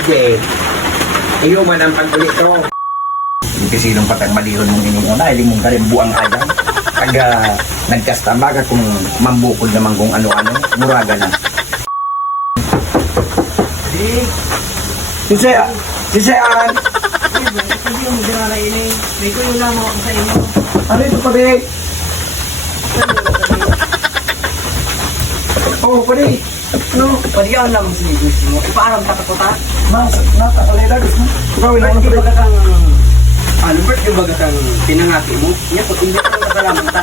digdi. Iyo man ang pag-ulit ko. Hindi silong patag malihon mong ininyo na, iling mong karin buang ayang. Kaga nagkastambaga kung mambukod naman kung ano-ano, muraga na. Sisayaan! Hindi mo ginala ini. May ko yung lamang ako sa inyo. Ano ito pa di? Oo, pa di. Ano? Padiyahan lang sa inyo. Ipaaram ka ko ta? Mas, nakakalera gusto mo. Ikaw, Ba't ilang di pa ba kang... Ano, ba't di ba kang pinangati mo? Yan po, hindi ka nakalaman ta.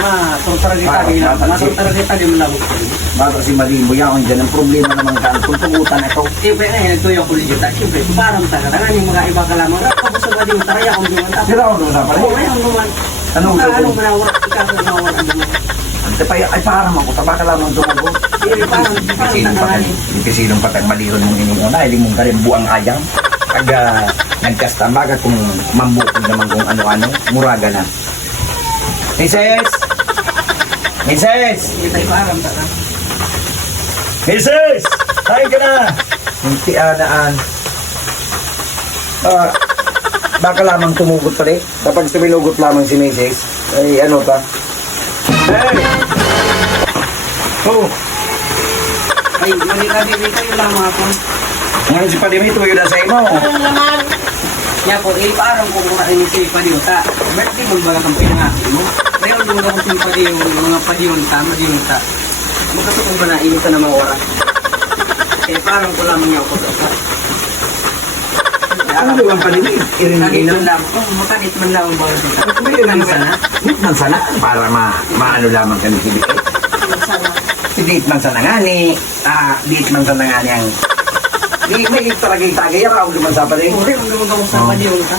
Matungtara kita, matungtara kita, di mo lamang ko. Bago si Malimbo yan, dyan ang problema naman ka. Kung tugutan ito. Siyempre na yan, ito yung kuligita. Siyempre, ipaaram ta ka na. Yung mga iba ka lamang. Kapag sa mali, taraya kong duman ta. Sila ako doon na pala. Oo, may ang duman. Anong Anong manawar? Ikaw ang manawar ang duman. Ay, parang ako. Tabaka lamang tumago. Ipisilong patag malihon mong ininyo na, iling mong karin buang ayang. Kaga nagkastambaga kung mambukod naman kung ano-ano, muraga na. Mrs. Mrs. Hindi tayo ipaaram ta ka. Mrs. Tayo ka na. Hindi anaan. Baka lamang tumugot pa rin. Kapag tuminugot lamang si Mrs. Ay ano pa? Hey! Oh! Ay, mali ka din ito yung lamang ako. Ngayon si Padimi, tuyo na sa imo. Ano naman? Kaya po, ipaaram ko kung kain ito yung padiwta. Ba't di mo baga kang pinangati mo? Mayroon din ako yung padiw, mga padiwta, madiwta. Magkasukong ba na inita na mga oras? Kaya ipaaram ko lamang niya ako sa Ano ba ang Padimi? Nagit Irin-inom man lang. Makanit man lang ang bawal dito. Ano sana? Man sana para maano lamang kami sibik. Sana. Diit man sana nga ni, diit man sana nga ni ang may tagay-tagay ako naman sa pala. Uri, ang gumagawa sa padiwta.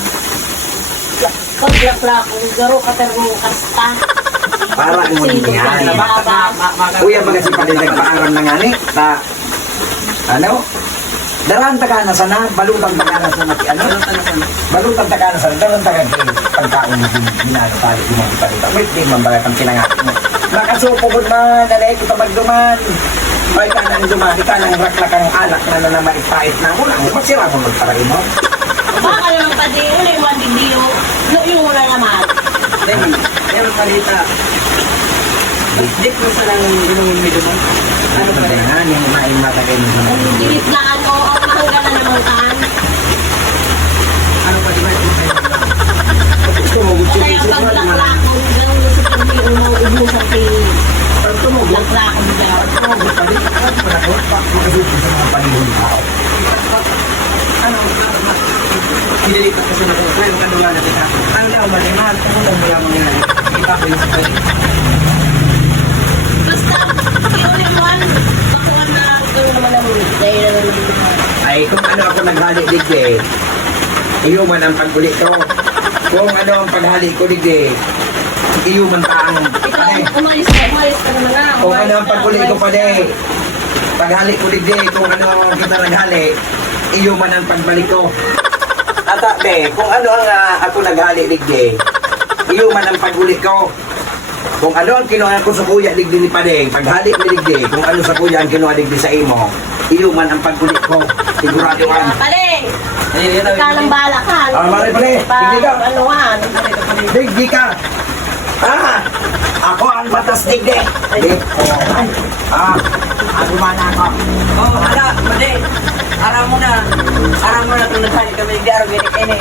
Paglaklak, garo ka tarong kasta. Para mo niyan. Sinabas. Kuya mga si Padimi nagpaaram na nga ni, ano? Daran taga na sana, balutang taga na sana, ano? Balutang taga na sana, daran taga na pagkaon mo ginalo tayo, ginalo. Wait, di man ba kang kinangati mo? Nakasupo ko man, nalay kita magduman. Ay ka nang duman, ka nang raklakang alak na maipait na mo, ang masira mo magparay mo. Baka naman pa di, wala yung wandig diyo. Yung wala naman. Then, meron pa dito. Dip mo sa lang inumin mo doon. Ano pa rin? Nga, yung main matagay mo sa mga. Dilit na ano, ang mahangga na naman kan. Ano pa rin? Wala yung paglaklak, kung gano'n sa pagdi, umaubo sa pili. Laklak, ang diyaw. Makasupo sa mga panihon tao. Ano? Nililipat kasi na ito. Ngayon, ano nga natin ako? Ang daw, malimahal. Kung ano mo lamang yan. Kita ko yung sa pwede. Basta, yun yung one, bakuan na gano'n naman ang dahil na naman. Ay, kung ano ako naghali digde, iyo man ang pag-ulit ko. Kung ano ang paghali ko digde, iyo man taang Ikaw, umalis ka naman na. kung ano ang pag-ulit ko pade, paghali ko digde, kung ano ang kita naghali, iyo man ang pagbalik ko. Ata be, kung ano ang ako naghali digde, iyo man ang pag-ulit ko. Kung ano ang kinuha ko sa kuya digdi ni Padeng, paghali ni digdi, kung ano sa kuya ang kinuha digdi sa imo, iyo man ang pag-ulit ko. Sigurado ka. Paling! Ayun, yun. Ikaw lang bala ka. Mari pare, hindi ka. Anuhan. Digdi ka. Ako ang batas digdi. Ako man ako. Oh, hala, mali. Aram mo na. Aram mo na kung nagsali kami. Hindi araw, gini.